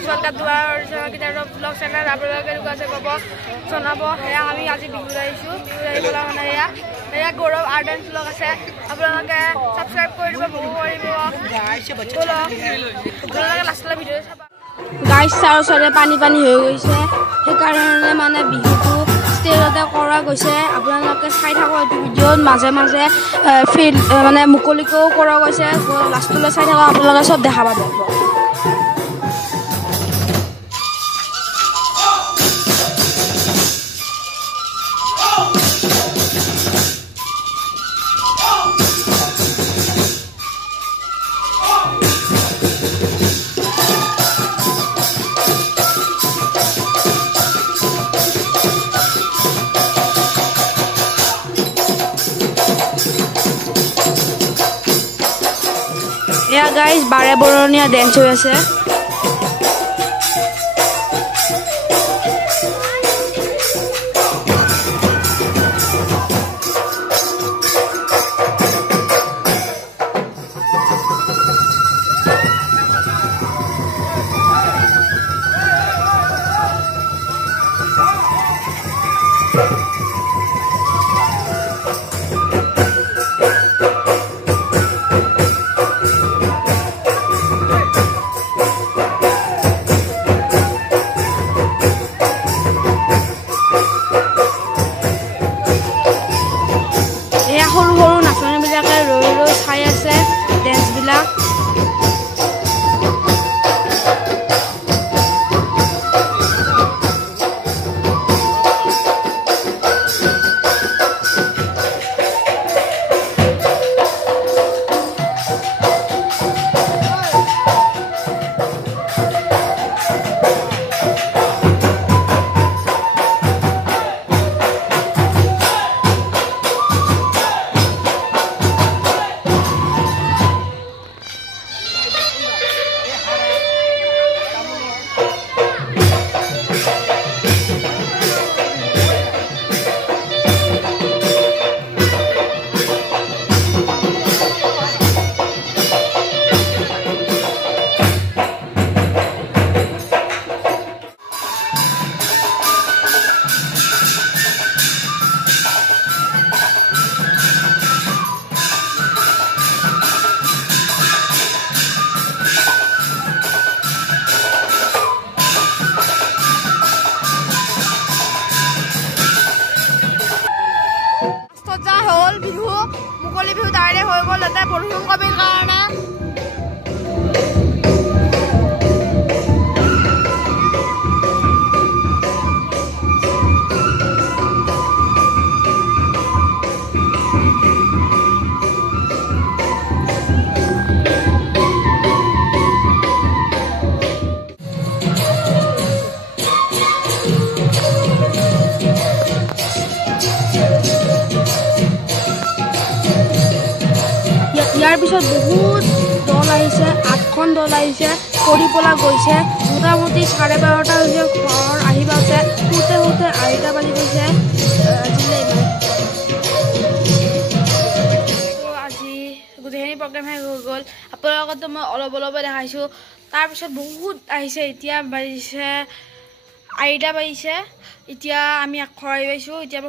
guys welcome to our blog channel আপোনালোকে আছে ক'ব জনাব সেয়া আমি আজি বিহুত আহিছোঁ বিহুত আহিবলৈ মানে এয়া গৌৰৱ আৰ্ট এণ্ড ব্লগ আছে আপোনালোকে ছাবস্ক্ৰাইব কৰি দিব মোকো কৰিব আপোনালোকে লাষ্টলৈ ভিডিঅ' চাব গাইজ চাৰ ওচৰতে পানী হৈ গৈছে সেইকাৰণে মানে বিহুটো ষ্টেজতে কৰা গৈছে আপোনালোকে চাই থাকক এইটো ভিডিঅ'ত মাজে মাজে ফিল্ড মানে মুকলিকেও কৰা গৈছে লাষ্টলৈ চাই থাকক আপোনালোকে চব দেখা পাব Yeah guys, bare boronia dance হৈ আছে বিহু মুকলি বিহু ডাইৰেক্ট হৈ গ'ল এটা বৰষুণ কমিল কাৰণে ইয়াৰ পিছত বহুত দল আহিছে 8খন দল আহিছে কৰি পলা গৈছে মোটামুটি 12:30 হৈছে ঘৰ আহি পাওঁতে শুতে 2:30 বাজি গৈছে আজি গোটেইখিনি প্ৰগ্ৰেম শেষ হৈ গ'ল আপোনালোকতো মই অলপ দেখাইছোঁ তাৰপিছত বহুত আহিছে এতিয়া বাজিছে 2:30 বাজিছে এতিয়া আমি ঘৰ আহি পাইছোঁ এতিয়া